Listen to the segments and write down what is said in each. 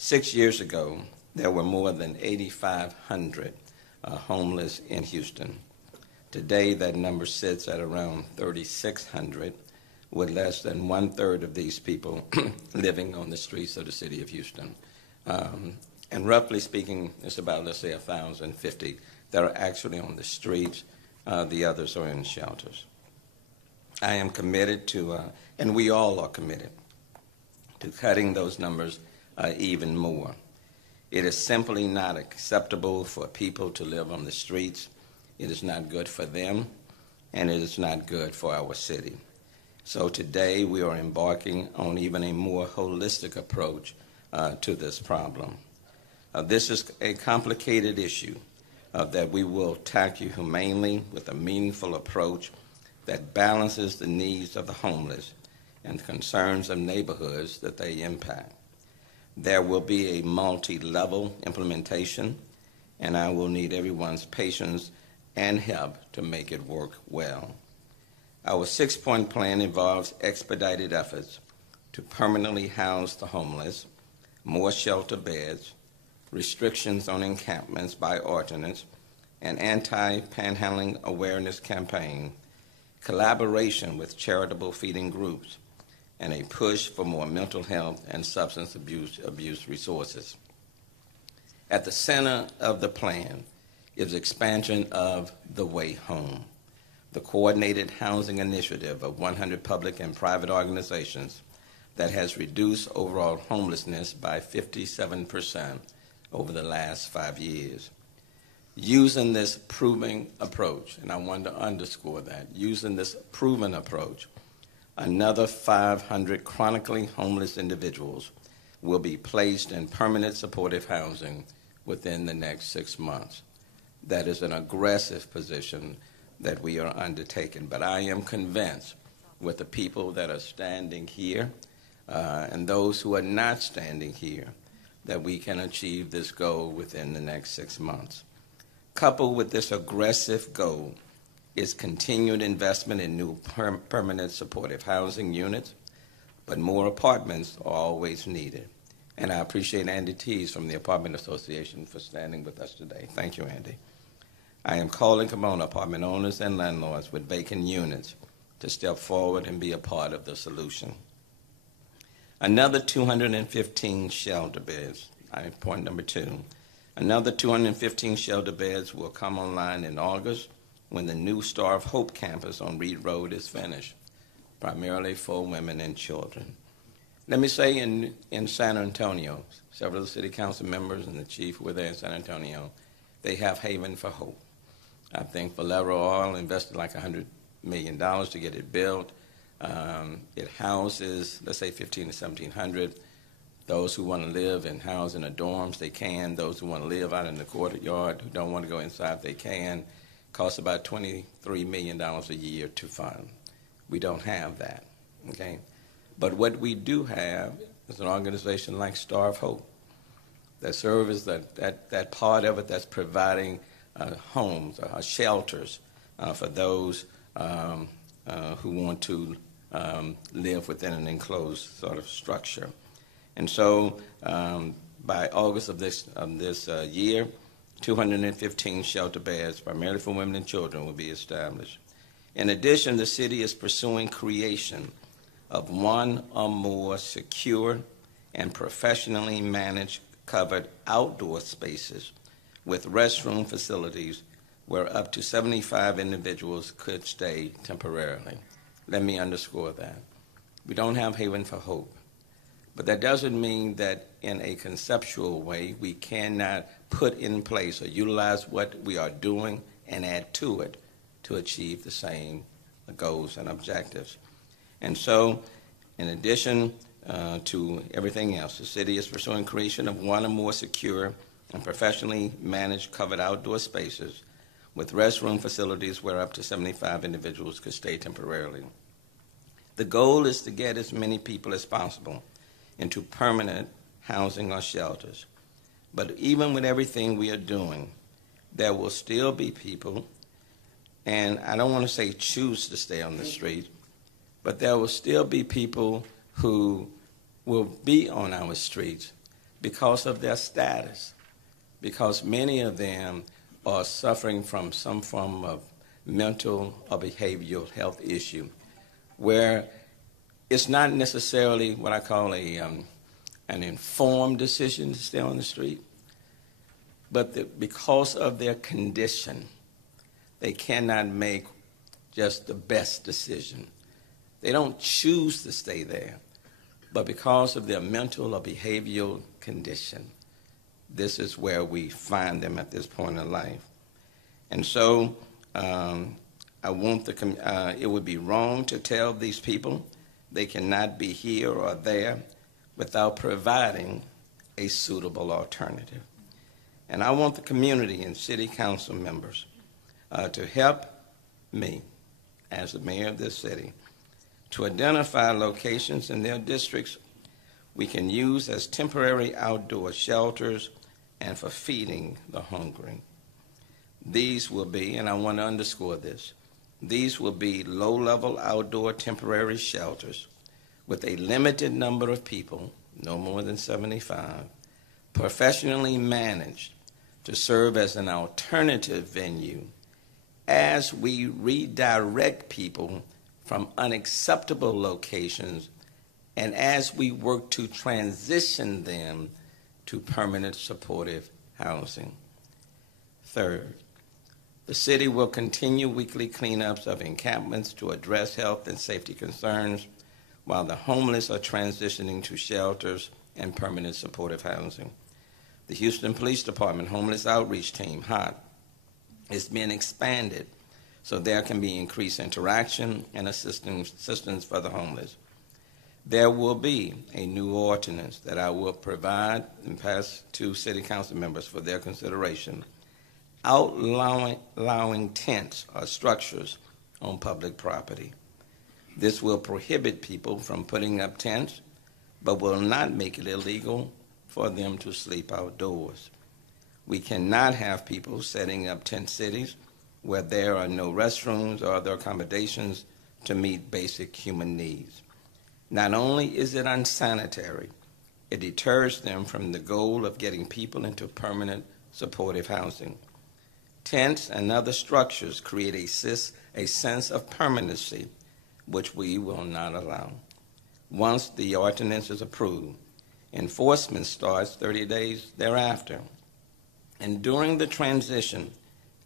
6 years ago, there were more than 8,500 homeless in Houston. Today, that number sits at around 3,600, with less than one-third of these people living on the streets of the city of Houston. And roughly speaking, it's about, let's say, 1,050 that are actually on the streets. The others are in shelters. I am committed to, and we all are committed, to cutting those numbers even more. It is simply not acceptable for people to live on the streets. It is not good for them, and it is not good for our city. So today we are embarking on even a more holistic approach to this problem. This is a complicated issue that we will tackle humanely with a meaningful approach that balances the needs of the homeless and the concerns of neighborhoods that they impact. There will be a multi-level implementation, and I will need everyone's patience and help to make it work well. Our 6-point plan involves expedited efforts to permanently house the homeless, more shelter beds, restrictions on encampments by ordinance, an anti-panhandling awareness campaign, collaboration with charitable feeding groups, and a push for more mental health and substance abuse resources. At the center of the plan is expansion of The Way Home, the coordinated housing initiative of 100 public and private organizations that has reduced overall homelessness by 57% over the last 5 years. Using this proven approach, and I want to underscore that, using this proven approach, another 500 chronically homeless individuals will be placed in permanent supportive housing within the next 6 months. That is an aggressive position that we are undertaking, but I am convinced with the people that are standing here and those who are not standing here that we can achieve this goal within the next 6 months. Coupled with this aggressive goal is continued investment in new permanent supportive housing units, but more apartments are always needed. And I appreciate Andy Tees from the Apartment Association for standing with us today. Thank you, Andy. I am calling upon apartment owners and landlords with vacant units to step forward and be a part of the solution. Another 215 shelter beds, point number 2, another 215 shelter beds will come online in August when the new Star of Hope campus on Reed Road is finished, primarily for women and children. Let me say in San Antonio, several of the city council members and the chief were there in San Antonio, they have Haven for Hope. I think Valero Oil invested like $100 million to get it built. It houses, let's say, 1,500 to 1,700. Those who want to live and house in the dorms, they can. Those who want to live out in the courtyard, who don't want to go inside, they can. Costs about $23 million a year to fund. We don't have that, okay? But what we do have is an organization like Star of Hope that serves that part of it that's providing homes, shelters for those who want to live within an enclosed sort of structure. And so by August of this year, 215 shelter beds, primarily for women and children, will be established. In addition, the city is pursuing creation of one or more secure and professionally managed covered outdoor spaces with restroom facilities where up to 75 individuals could stay temporarily. Let me underscore that. We don't have Haven for Hope, but that doesn't mean that in a conceptual way we cannot put in place or utilize what we are doing and add to it to achieve the same goals and objectives. And so, in addition to everything else, the city is pursuing creation of one or more secure and professionally managed covered outdoor spaces with restroom facilities where up to 75 individuals could stay temporarily. The goal is to get as many people as possible into permanent housing or shelters. But even with everything we are doing, there will still be people, and I don't want to say choose to stay on the street, but there will still be people who will be on our streets because of their status, because many of them are suffering from some form of mental or behavioral health issue, where it's not necessarily what I call an informed decision to stay on the street, but because of their condition, they cannot make just the best decision. They don't choose to stay there, but because of their mental or behavioral condition, this is where we find them at this point in life. And so I want it would be wrong to tell these people they cannot be here or there without providing a suitable alternative. And I want the community and city council members to help me, as the mayor of this city, to identify locations in their districts we can use as temporary outdoor shelters and for feeding the hungry. These will be, and I want to underscore this, these will be low-level outdoor temporary shelters with a limited number of people, no more than 75, professionally managed to serve as an alternative venue as we redirect people from unacceptable locations and as we work to transition them to permanent supportive housing. Third, the city will continue weekly cleanups of encampments to address health and safety concerns while the homeless are transitioning to shelters and permanent supportive housing. The Houston Police Department Homeless Outreach Team, HOT, is being expanded so there can be increased interaction and assistance for the homeless. There will be a new ordinance that I will provide and pass to city council members for their consideration, allowing tents or structures on public property. This will prohibit people from putting up tents, but will not make it illegal for them to sleep outdoors. We cannot have people setting up tent cities where there are no restrooms or other accommodations to meet basic human needs. Not only is it unsanitary, it deters them from the goal of getting people into permanent supportive housing. Tents and other structures create a sense of permanency, which we will not allow. Once the ordinance is approved, enforcement starts 30 days thereafter. And during the transition,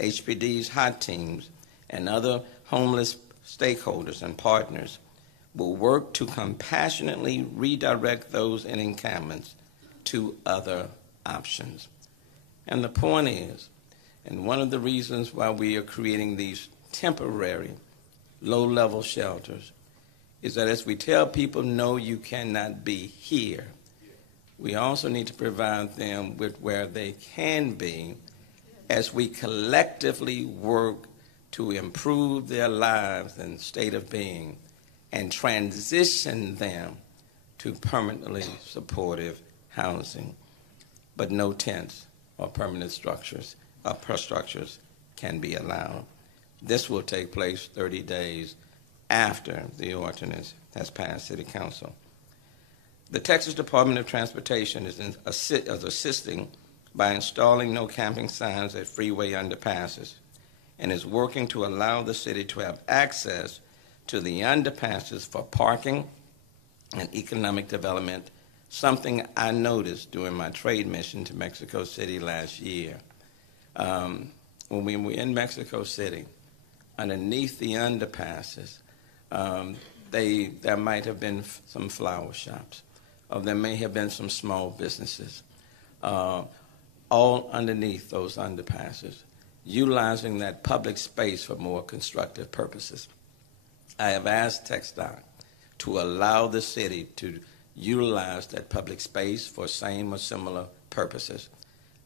HPD's HOT teams and other homeless stakeholders and partners will work to compassionately redirect those in encampments to other options. And the point is, and one of the reasons why we are creating these temporary low-level shelters is that as we tell people, no, you cannot be here, we also need to provide them with where they can be as we collectively work to improve their lives and state of being and transition them to permanently supportive housing. But no tents or permanent structures can be allowed. This will take place 30 days after the ordinance has passed City Council. The Texas Department of Transportation is assisting by installing no camping signs at freeway underpasses and is working to allow the city to have access to the underpasses for parking and economic development, something I noticed during my trade mission to Mexico City last year. When we were in Mexico City, underneath the underpasses, there might have been some flower shops, or there may have been some small businesses, all underneath those underpasses, utilizing that public space for more constructive purposes. I have asked TxDOT to allow the city to utilize that public space for same or similar purposes.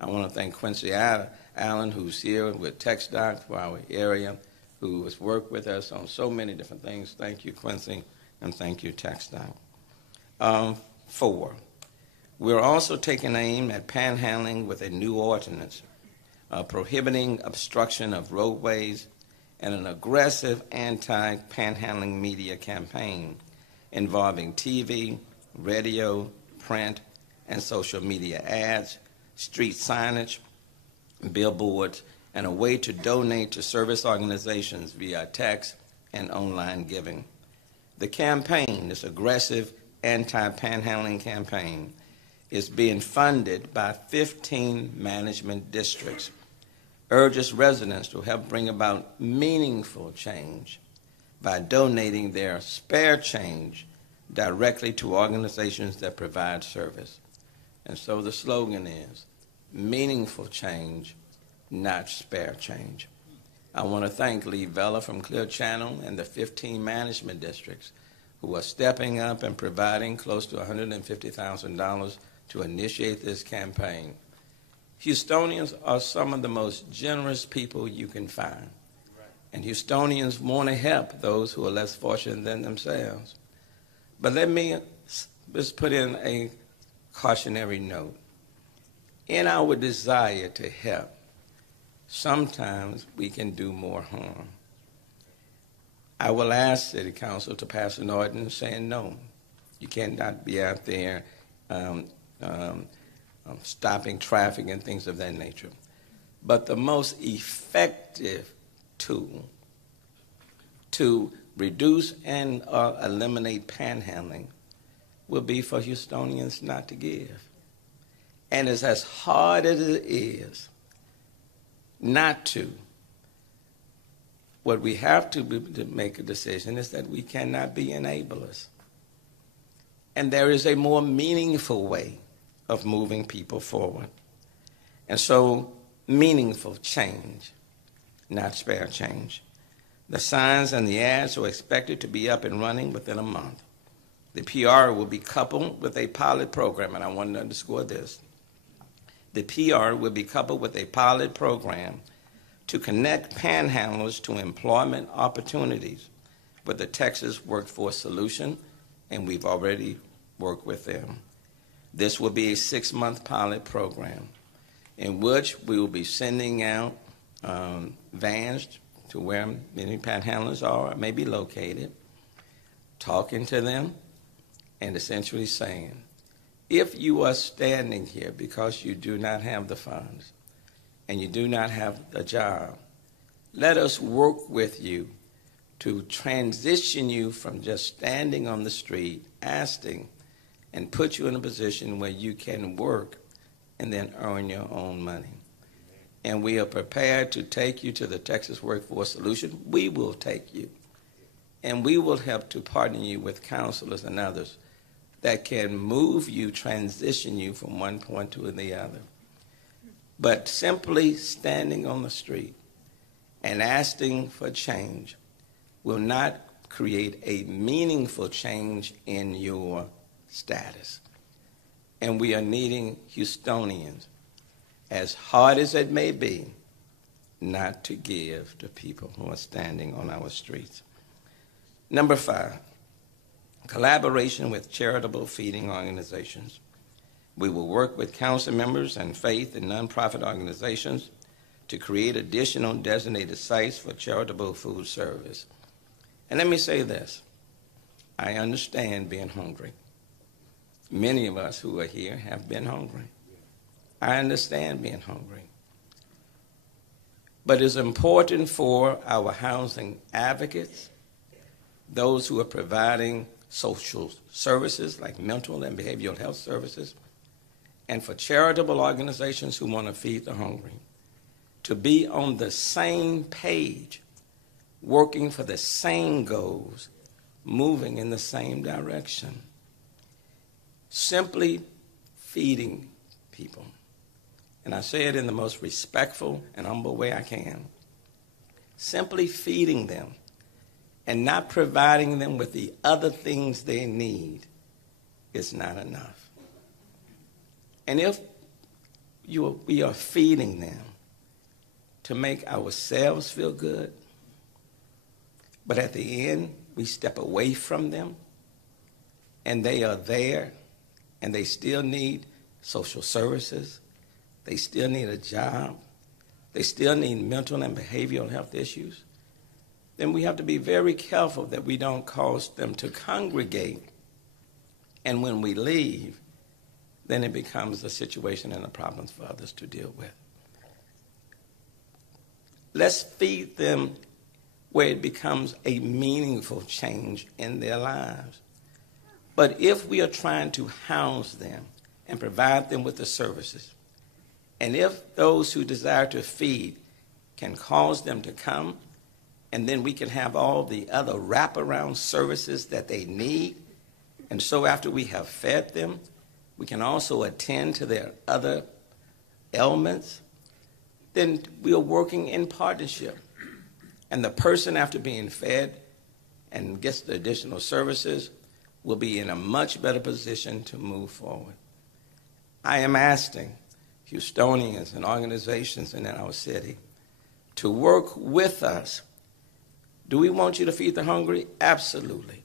I want to thank Quincy Allen, who's here with TxDOT for our area, who has worked with us on so many different things. Thank you, Quincy, and thank you, TxDOT. 4, we're also taking aim at panhandling with a new ordinance prohibiting obstruction of roadways and an aggressive anti-panhandling media campaign involving TV, radio, print, and social media ads, street signage, billboards, and a way to donate to service organizations via text and online giving. The campaign, this aggressive anti-panhandling campaign, is being funded by 15 management districts, urges residents to help bring about meaningful change by donating their spare change directly to organizations that provide service. And so the slogan is, meaningful change, not spare change. I want to thank Lee Vella from Clear Channel and the 15 management districts who are stepping up and providing close to $150,000 to initiate this campaign. Houstonians are some of the most generous people you can find. And Houstonians want to help those who are less fortunate than themselves. But let me just put in a cautionary note. In our desire to help, sometimes we can do more harm. I will ask City Council to pass an ordinance saying no, you cannot be out there stopping traffic and things of that nature. But the most effective tool to reduce and eliminate panhandling will be for Houstonians not to give. And it's as hard as it is not to. What we have to make a decision is that we cannot be enablers. And there is a more meaningful way of moving people forward. And so, meaningful change, not spare change. The signs and the ads are expected to be up and running within a month. The PR will be coupled with a pilot program, and I want to underscore this. The PR will be coupled with a pilot program to connect panhandlers to employment opportunities with the Texas Workforce Solution, and we've already worked with them. This will be a 6-month pilot program in which we will be sending out vans to where many panhandlers are or may be located, talking to them, and essentially saying, if you are standing here because you do not have the funds and you do not have a job, let us work with you to transition you from just standing on the street, asking, and put you in a position where you can work and then earn your own money. And we are prepared to take you to the Texas Workforce Solution. We will take you. And we will help to partner you with counselors and others that can move you, transition you from one point to the other. But simply standing on the street and asking for change will not create a meaningful change in your status. And we are needing Houstonians, as hard as it may be, not to give to people who are standing on our streets. Number 5, collaboration with charitable feeding organizations. We will work with council members and faith and nonprofit organizations to create additional designated sites for charitable food service. And let me say this, I understand being hungry. Many of us who are here have been hungry. I understand being hungry. But it's important for our housing advocates, those who are providing social services like mental and behavioral health services, and for charitable organizations who want to feed the hungry, to be on the same page, working for the same goals, moving in the same direction. Simply feeding people. And I say it in the most respectful and humble way I can. Simply feeding them and not providing them with the other things they need is not enough. And if we are feeding them to make ourselves feel good, but at the end we step away from them and they are there and they still need social services, they still need a job, they still need mental and behavioral health issues, then we have to be very careful that we don't cause them to congregate. And when we leave, then it becomes a situation and a problem for others to deal with. Let's feed them where it becomes a meaningful change in their lives. But if we are trying to house them and provide them with the services, and if those who desire to feed can cause them to come, and then we can have all the other wraparound services that they need, and so after we have fed them, we can also attend to their other ailments, then we are working in partnership. And the person, after being fed and gets the additional services, will be in a much better position to move forward. I am asking Houstonians and organizations in our city to work with us. Do we want you to feed the hungry? Absolutely.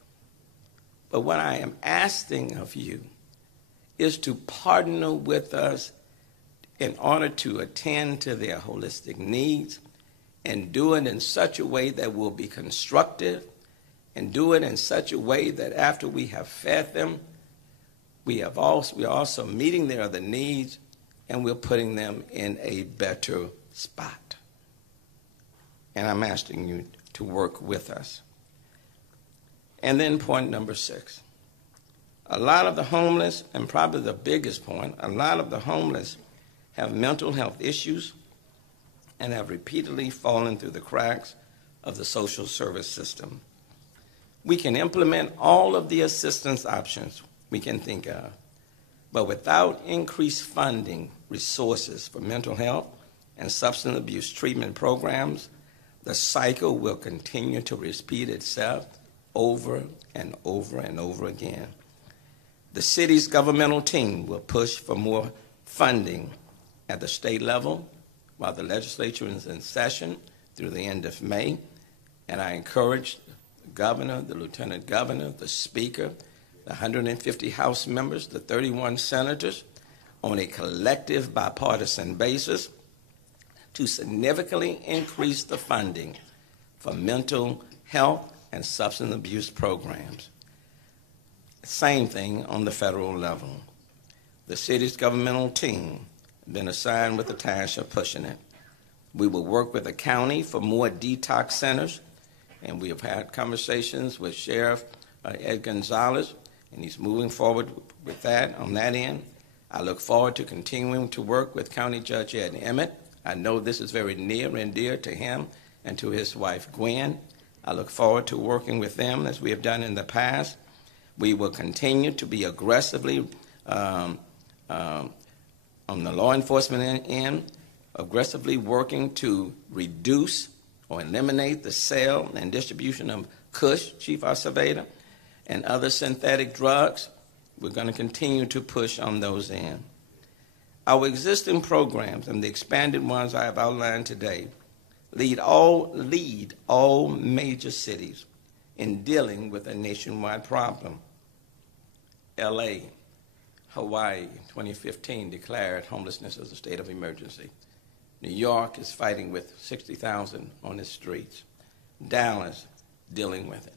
But what I am asking of you is to partner with us in order to attend to their holistic needs, and do it in such a way that will be constructive, and do it in such a way that after we have fed them, we are also meeting their other needs, and we're putting them in a better spot. And I'm asking you to work with us. And then point number 6. A lot of the homeless, and probably the biggest point, a lot of the homeless have mental health issues and have repeatedly fallen through the cracks of the social service system. We can implement all of the assistance options we can think of, but without increased funding resources for mental health and substance abuse treatment programs, the cycle will continue to repeat itself over and over and over again. The city's governmental team will push for more funding at the state level while the legislature is in session through the end of May. And I encourage the governor, the lieutenant governor, the speaker, the 150 House members, the 31 senators, on a collective bipartisan basis to significantly increase the funding for mental health and substance abuse programs. Same thing on the federal level. The city's governmental team has been assigned with the task of pushing it. We will work with the county for more detox centers, and we have had conversations with Sheriff Ed Gonzalez, and he's moving forward with that on that end. I look forward to continuing to work with County Judge Ed Emmett. I know this is very near and dear to him and to his wife, Gwen. I look forward to working with them as we have done in the past. We will continue to be aggressively on the law enforcement end, aggressively working to reduce or eliminate the sale and distribution of Kush, Chief Acevedo, and other synthetic drugs. We're going to continue to push on those ends. Our existing programs and the expanded ones I have outlined today lead all major cities in dealing with a nationwide problem. LA, Hawaii, 2015 declared homelessness as a state of emergency. New York is fighting with 60,000 on its streets. Dallas, dealing with it.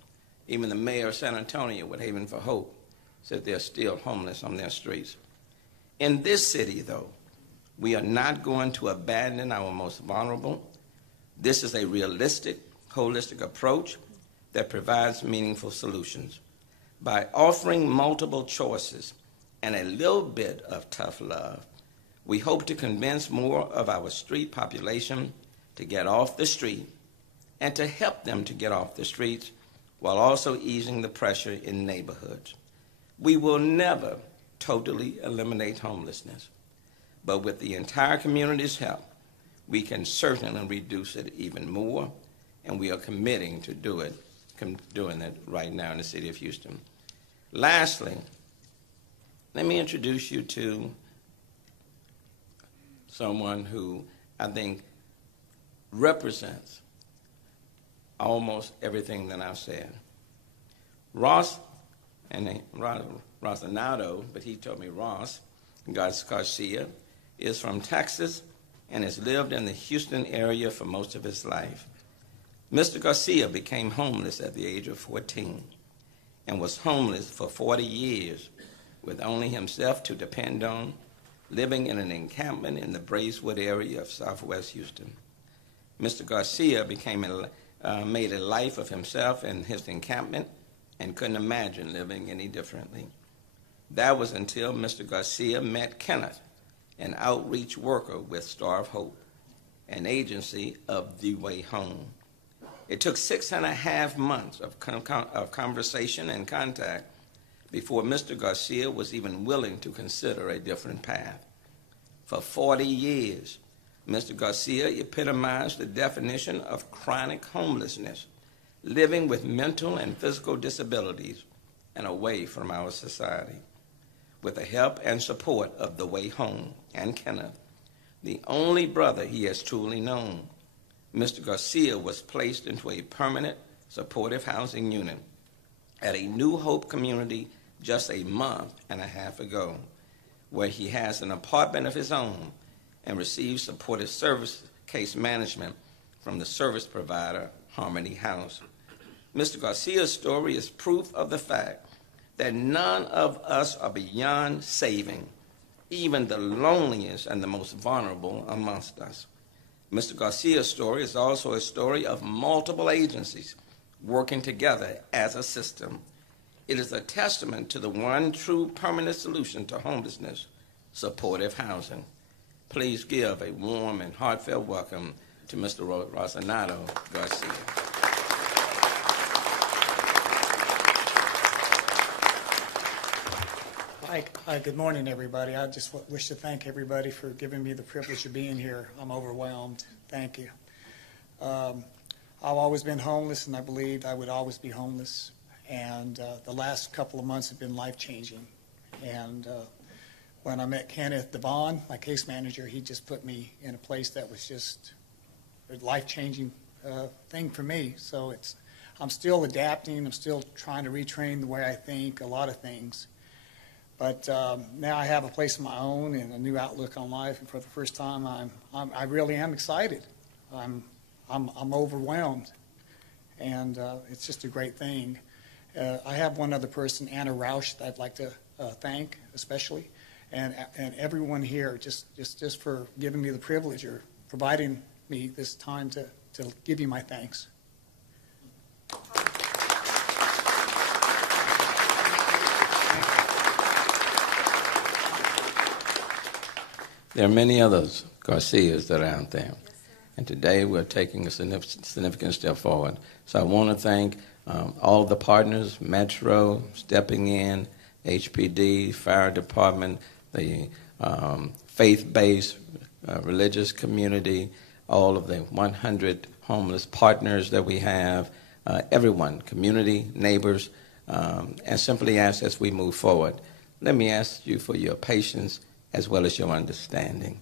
Even the mayor of San Antonio with Haven for Hope said they're still homeless on their streets. In this city, though, we are not going to abandon our most vulnerable. This is a realistic, holistic approach that provides meaningful solutions. By offering multiple choices and a little bit of tough love, we hope to convince more of our street population to get off the street and to help them to get off the streets while also easing the pressure in neighborhoods. We will never totally eliminate homelessness, but with the entire community's help, we can certainly reduce it even more, and we are committing to doing it right now in the city of Houston. Lastly, let me introduce you to someone who I think represents almost everything that I've said. Ross Anado, but he told me Ross Garcia, is from Texas and has lived in the Houston area for most of his life. Mr. Garcia became homeless at the age of 14 and was homeless for 40 years with only himself to depend on, living in an encampment in the Braeswood area of southwest Houston. Mr. Garcia made a life of himself in his encampment and couldn't imagine living any differently. That was until Mr. Garcia met Kenneth, an outreach worker with Star of Hope, an agency of The Way Home. It took 6.5 months of conversation and contact before Mr. Garcia was even willing to consider a different path. For 40 years, Mr. Garcia epitomized the definition of chronic homelessness, living with mental and physical disabilities and away from our society. With the help and support of The Way Home and Kenneth, the only brother he has truly known, Mr. Garcia was placed into a permanent supportive housing unit at a New Hope community just a month and a half ago, where he has an apartment of his own and receives supportive service case management from the service provider, Harmony House. Mr. Garcia's story is proof of the fact that none of us are beyond saving, even the loneliest and the most vulnerable amongst us. Mr. Garcia's story is also a story of multiple agencies working together as a system. It is a testament to the one true permanent solution to homelessness, supportive housing. Please give a warm and heartfelt welcome to Mr. Rosinato Garcia. Hi, good morning, everybody. I just wish to thank everybody for giving me the privilege of being here. I'm overwhelmed. Thank you. I've always been homeless, and I believed I would always be homeless. And the last couple of months have been life-changing. And when I met Kenneth Devon, my case manager, he just put me in a place that was just a life-changing thing for me. So I'm still adapting. I'm still trying to retrain the way I think, a lot of things. But now I have a place of my own and a new outlook on life, and for the first time, I really am excited. I'm overwhelmed, and it's just a great thing. I have one other person, Anna Rausch, that I'd like to thank especially, and everyone here just for giving me the privilege or providing me this time to give you my thanks. There are many others Garcias that are out there. And today we're taking a significant step forward. So I want to thank all the partners, Metro, stepping in, HPD, Fire Department, the faith-based religious community, all of the 100 homeless partners that we have, everyone, community, neighbors, and simply ask as we move forward. Let me ask you for your patience as well as your understanding.